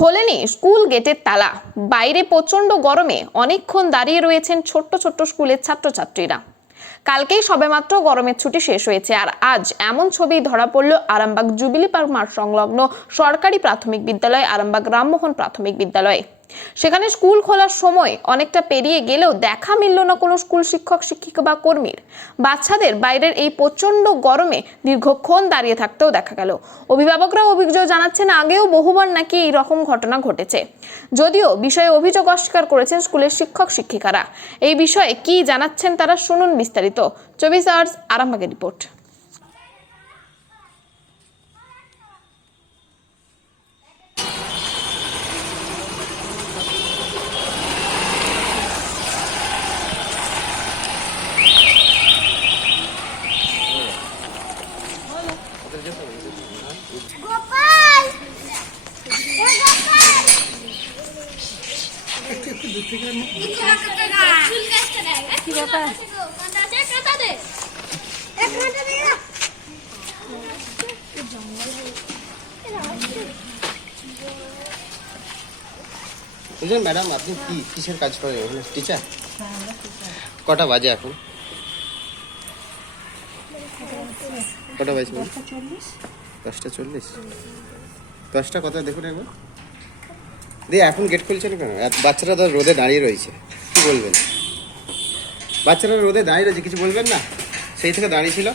খোলেনি school গেটের তালা, বাইরে প্রচন্ড গরমে অনেকক্ষণ দাঁড়িয়ে রয়েছেন ছোট্ট ছোট্ট স্কুলের ছাত্রছাত্রীরা। কালকেই সবেমাত্র গরমের ছুটি শেষ হয়েছে, আর আজ এমন ছবি ধরা পড়ল আরামবাগ জুবিলি পার্ক মাঠ সংলগ্ন সরকারি প্রাথমিক বিদ্যালয় আরামবাগ রামমোহন প্রাথমিক বিদ্যালয়ে। সেখানে স্কুল খোলার সময় অনেকটা পেরিয়ে গেলেও দেখা মিলল না কোনো স্কুল শিক্ষক শিক্ষিকা বা কর্মীর। বাচ্চাদের বাইরের এই প্রচন্ড গরমে দীর্ঘক্ষণ দাঁড়িয়ে থাকতেও দেখা গেল। অভিভাবকরা অভিযোগ জানাচ্ছেন আগেও বহুবার নাকি এই রকম ঘটনা ঘটেছে, যদিও বিষয়ে অভিযোগ অস্বীকার করেছেন স্কুলের শিক্ষক শিক্ষিকারা। এই বিষয়ে কি জানাচ্ছেন তারা, শুনুন বিস্তারিত। 24 আওয়ার্স আরামবাগের রিপোর্ট। গোপাল কি ব্যাপার? বুঝলেন ম্যাডাম, আপনি কিসের কাজ করেন? টিচার? কটা বাজে এখন? কটা বাজে? 10:40। 10টা কথা দেখুন একবার দিয়ে এখন গেট খুলছেন কেন? বাচ্চারা তো রোদে দাঁড়িয়ে রয়েছে, কি বলবেন? বাচ্চারা রোদে দাঁড়িয়ে রয়েছে, কিছু বলবেন না? সেই থেকে দাঁড়িয়ে ছিল,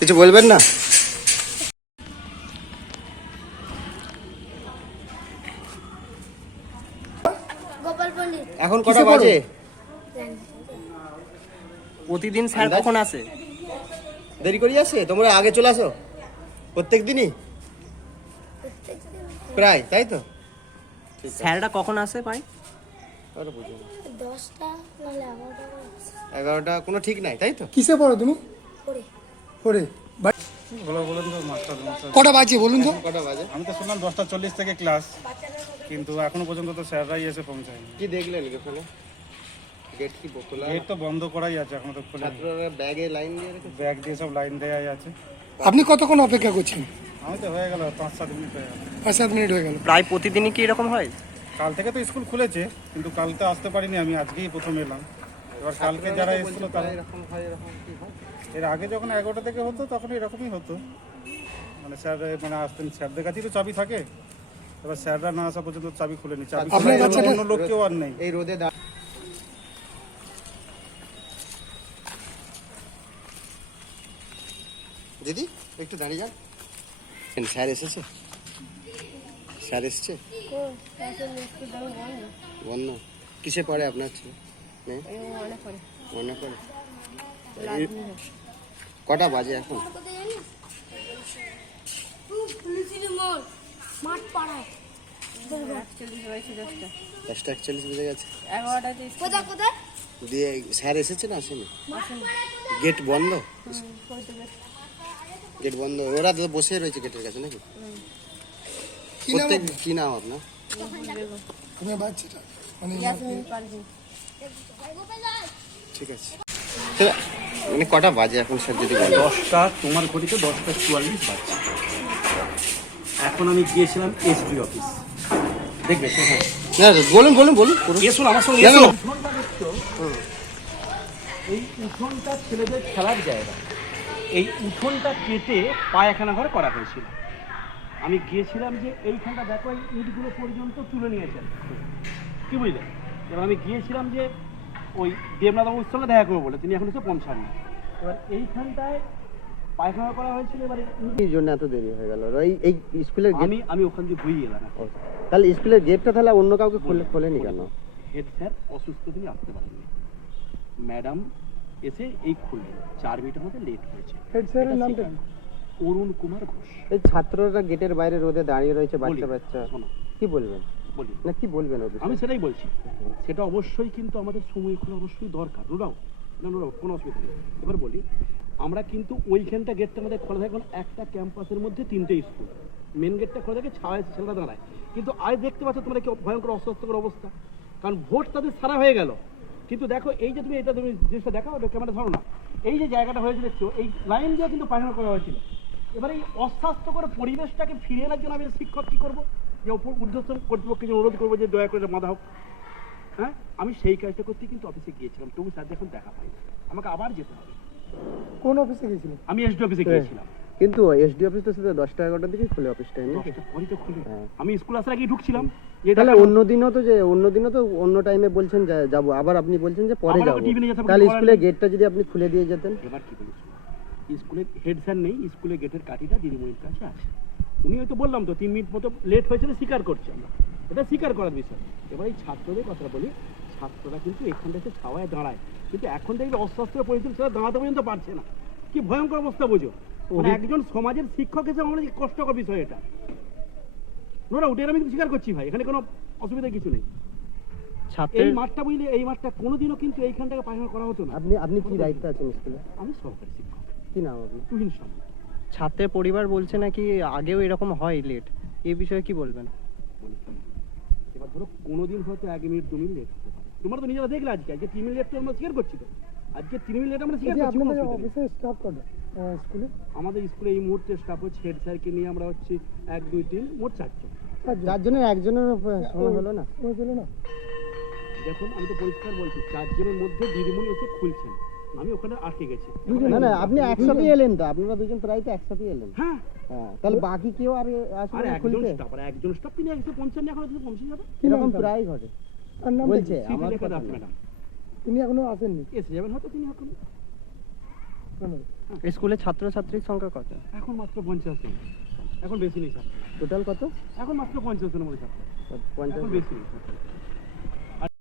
কিছু বলবেন না? এখন কটা বাজে? প্রতিদিন স্যার কখন আসে? দেরি করে আসে? তোমরা আগে চলে আসো প্রত্যেক দিনই প্রায়, তাই তো? স্যারটা কখন আসে ভাই? 11টা কোনো ঠিক নাই, তাই তো? কিসে পড়ো তুমি? পড়ে কটা বাজে বলুন তো? কটা বাজে? আমি তো শুনলাম 10:40 থেকে ক্লাস, কিন্তু এখনো পর্যন্ত তো স্যাররাই এসে পৌঁছায়নি। কি দেখলেন ওখানে? গেট কি খোলা? গেট তো বন্ধ করাই আছে, এখনো তো খোলা। ছাত্ররা ব্যাগে লাইন দিয়ে রেখেছে, ব্যাগ দিয়ে সব লাইন দেওয়াই আছে। আপনি কতক্ষণ অপেক্ষা করছেন? আমি তো হয়ে গেল 5-7 মিনিট হয়ে গেল। 5-7 মিনিট হয়ে গেল। প্রায় প্রতিদিনই কি এরকম হয়? কাল থেকে তো স্কুল খুলেছে, কিন্তু কালকে আসতে পারিনি, আমি আজকেই প্রথম এলাম। এবার কালকে যারা এসেছিল তারা এরকম হয়, এরকম কি হয়? এর আগে যখন 11টা থেকে হতো তখন এরকমই হতো, মানে স্যার মানে আসতেন, স্যারদের কাছেই তো চাবি থাকে। এবার স্যাররা না আসা পর্যন্ত চাবি খুলেনি, চাবি আপনার খোলার জন্য বাচ্চাটা- অন্য লোক কেউ আর নেই। এই রোদে দিদি একটু দাঁড়িয়ে যান। স্যার এসেছে? স্যার এসছে? বন্ধ? কিসে পড়ে আপনার ছেলে? মনে পড়ে? কটা বাজে এখন? মাঠ পাড়ায় 10:41 বেজে গেছে। কোথায় কোথায় দিয়ে স্যার এসেছে না আসেনি? গেট বন্ধ? গেট বন্ধ, ওরা তো বসে রয়েছে গেটের কাছে নাকি? প্রত্যেক কি নাম আপনার? আপনার বাচ্চাটা মানে ঠিক আছে, তো মানে কটা বাজে এখন স্যার যদি বলেন? 10টা, তোমার ঘড়িতে 10:44 বাজছে। এখন আমি গিয়েছিলাম এসডি অফিস, দেখবে সেখানে। না বলুন বলুন বলুন। এসুন আমার সঙ্গে, না, না, এসুন। না। উঠোনটা দেখছো? এই উঠোনটা ছেলেদের খেলার জায়গা। এই উঠোনটা কেটে পায়খানা ঘর করা হয়েছিল। আমি গিয়েছিলাম যে এইখানটা দেখো, এই ইটগুলো পর্যন্ত তুলে নিয়েছেন, কি বুঝলেন? এবার আমি গিয়েছিলাম যে ওই দেবনাথবাবুর সঙ্গে দেখা করবো বলে, তিনি এখন এসে পৌঁছাননি। এবার এইখানটায় পায়খানা করা হয়েছিল। এবারে এই জন্য এত দেরি হয়ে গেল। এই স্কুলের গেট, আমি ওখান দিয়ে ঘুরিয়ে এলাম। তাহলে স্কুলের গেটটা তাহলে অন্য কাউকে খোলেনি কেন? হেড স্যার অসুস্থ, তিনি আসতে পারেননি। ম্যাডাম এসে এই খুললেন, 4 মিনিটের মধ্যে লেট হয়েছে। হেড স্যারের নামটা কি? অরুণ কুমার ঘোষ। এই ছাত্ররা গেটের বাইরে রোদে দাঁড়িয়ে রয়েছে, বলি, বাচ্চা শোনো, কি বলবেন? বলি না কি বলবেন? আমি সেটাই বলছি, সেটা অবশ্যই কিন্তু আমাদের সময় খোলা অবশ্যই দরকার, নোরাও কোনো অসুবিধা নেই। এবার বলি, আমরা কিন্তু ওইখানটা গেটটা আমাদের খোলা থাকে, কারণ একটা ক্যাম্পাসের মধ্যে 3টে স্কুল, মেন গেটটা খোলা থাকে, ছাওয়ায় ছেলেরা দাঁড়ায়। কিন্তু আজ দেখতে পাচ্ছ তোমরা কি ভয়ঙ্কর অস্বাস্থ্যকর অবস্থা, কারণ ভোট তাদের সারা হয়ে গেল। কিন্তু দেখো এই যে তুমি এটা তুমি জিনিসটা দেখাও, ক্যামেরা ধরো না, এই যে জায়গাটা হয়েছে দেখছো, এই লাইন দিয়ে কিন্তু পায়খানা করা হয়েছিল। এবার এই অস্বাস্থ্যকর পরিবেশটাকে ফিরিয়ে আনার জন্য আমি শিক্ষক কি করবো? যে ঊর্ধ্বতন কর্তৃপক্ষকে অনুরোধ করবো যে দয়া করে মাথা হোক। হ্যাঁ, আমি সেই কাজটা করতে কিন্তু অফিসে গিয়েছিলাম, তবু স্যার এখন দেখা পাই আমাকে আবার যেতে হবে। কোন অফিসে গেছিলেন? আমি এসডি অফিসে গিয়েছিলাম। কিন্তু এসডি অফিস তো শুধু 10টা 11টার দিকেই খোলে অফিস টাইম। 10টা পরে তো খুলে। হ্যাঁ। আমি স্কুল আসার আগেই ঢুকছিলাম। যে তাহলে টাকা- অন্যদিনও তো অন্য টাইমে বলছেন যাব, আবার আপনি বলছেন যে পরে আবার যাব। আবার টিভি নিয়ে যেতে হবে, তাহলে করার স্কুলের নেই। গেটটা যদি আপনি খুলে দিয়ে যেতেন। এবার কি বলেছি, স্কুলের হেড স্যার নেই, স্কুলের গেটের কাঠিটা দিদিমণির কাছে আছে। উনি হয়তো বললাম তো 3 মিনিট মতো লেট হয়েছিল, স্বীকার করছি আমরা, এটা স্বীকার করার বিষয়। এবার এই ছাত্রদের কথাটা বলি, ছাত্ররা কিন্তু এখানটা এসে ছাওয়ায় দাঁড়ায়, কিন্তু এখন দেখবে অস্বাস্থ্য পরিস্থিতি সেটা দাঁড়াতে পর্যন্ত পারছে না। কি ভয়ঙ্কর অবস্থা বোঝো, মানে একজন সমাজের শিক্ষক হিসেবে আমরা যে কষ্টকর বিষয় এটা। নোরা উঠে আমি কিন্তু স্বীকার করছি ভাই, এখানে কোনো অসুবিধা কিছু নেই। এই মাঠটা বুঝলে, এই মাঠটা কোনোদিনও কিন্তু এইখানটাকে পায়খানা করা হতো না। আপনি কি দায়িত্বে আছেন স্কুলে? আমি সরকারি শিক্ষক, কি নাম আপনার? তুহিন সামনে। ছাত্রের পরিবার বলছে নাকি আগেও এরকম হয় লেট, এই বিষয়ে কি বলবেন? এবার ধরো কোনোদিন হয়তো 1 মিনিট 2 মিনিট লেট হতে পারে, তোমরা তো নিজেরা দেখলে আজকে 3 মিনিট লেট তো আমরা স্বীকার করছি। তো আজকে 3 মিনিট লেট আমরা স্বীকার যে করছি। কোনো আপনাদের অসুবিধা নেই। অফিসে স্টাফ কটা স্কুলে? আমাদের স্কুলে এই মুহূর্তে স্টাফ হচ্ছে হেড স্যারকে নিয়ে আমরা হচ্ছে 1 2 3 মোট 4 জন। চারজনের একজনের সময় হলো না? সময় পেলো না? দেখুন আমি তো পরিষ্কার বলছি, 4 জনের মধ্যে দিদিমণি এসে খুলছেন, আমি ওখানে আটকে গেছি। না আপনি একসাথে এলেন তো, আপনারা দুজন প্রায় তো একসাথে এলেন। হ্যাঁ, হ্যাঁ, তাহলে বাকি কেউ আর আসবে আর না একজন খুলতে? স্টাফ, আর একজন স্টাফ তিনি 155 এখন হয়তো পৌঁছে যাবে। এরকম প্রায় ঘটে আর নাম বলছে কি? আমার লেখা কথা দাস না। ম্যাডাম তিনি এখনো আসেননি। এসে যাবেন হয়তো তিনি এখন। ধন্যবাদ। স্কুলে ছাত্রছাত্রীর সংখ্যা কত? এখন মাত্র 50 জন, এখন বেশি নেই ছাত্র, টোটাল কত? এখন মাত্র 50 জনের মধ্যে ছাত্র, 50 এখন বেশি নেই ছাত্র।